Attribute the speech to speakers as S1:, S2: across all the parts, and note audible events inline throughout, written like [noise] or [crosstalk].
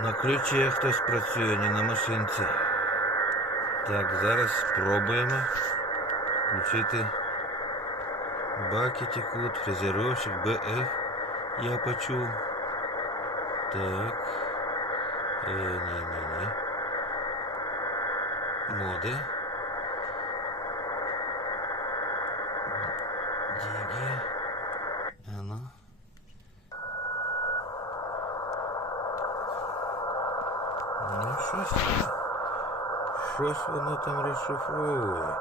S1: На ключі хтось працює, не на машинці. Так, зараз спробуємо включити баки текут, фрезеровщик, БФ я почув. Так. Е, ні, ні, ні. Моди. Діги. Ану. Ну, щось. воно там розшифровує.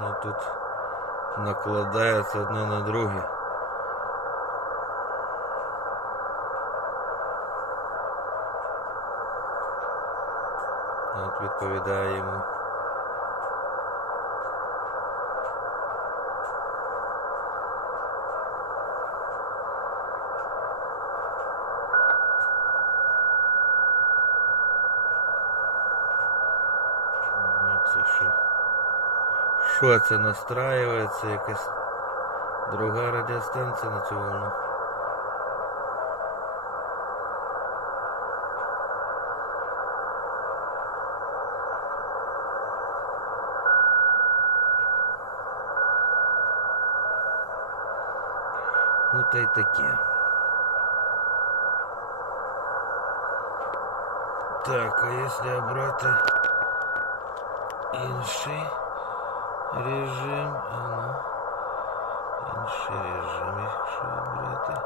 S1: Ну тут накладається одне на друге. От відповідає йому. Ага, Це що? Що це настраюється? Якась друга радіостанція на цю волну. Ну та й таке. Так, а якщо брати інший режим, а ну, інший режим, якщо брати.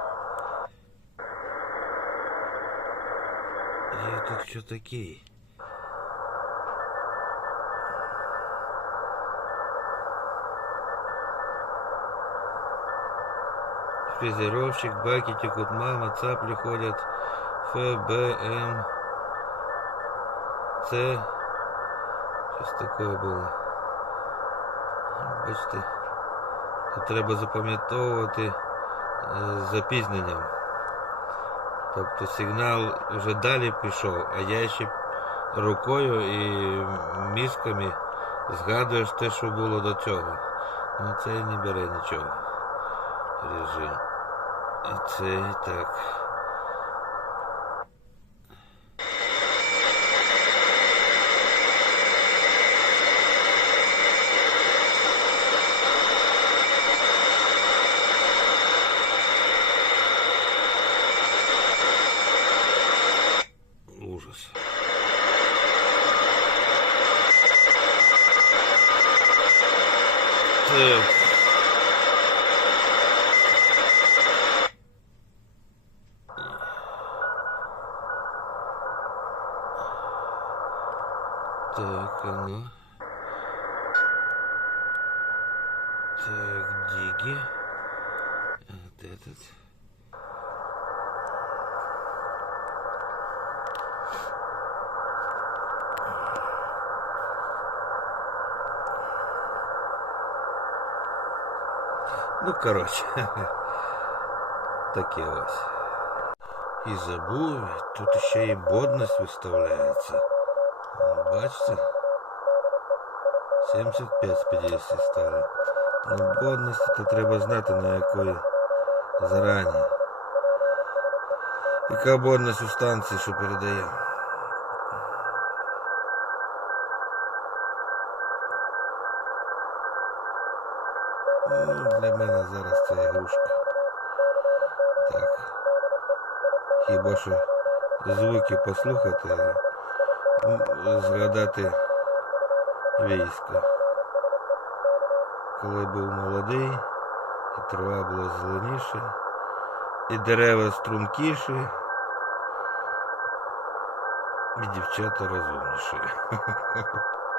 S1: Я тут що такий? Фрезеровщик, баки текут, мама, цапли ходят, ФБМ, С. Щось таке було. Бачите, тут треба запам'ятовувати е, з запізненням. Тобто сигнал вже далі пішов, а я ще рукою і мізками згадуєш те, що було до цього. Ну це і не бере нічого. Режим. І це і так. Так. А ну. Так, диги. Вот этот. Ну, коротше, [laughs] таке ось. І забув, тут ще і бодність виставляється. Бачите? 75 з 50 стало. Ну, бодність то треба знати на якої зарані. Яка бодність у станції, що передає. Ну, для мене зараз це ігрушка. Так. Хіба що звуки послухати, згадати військо. Коли був молодий, і трава була зеленіша, і дерева стрункіші, і дівчата розумніші. [laughs]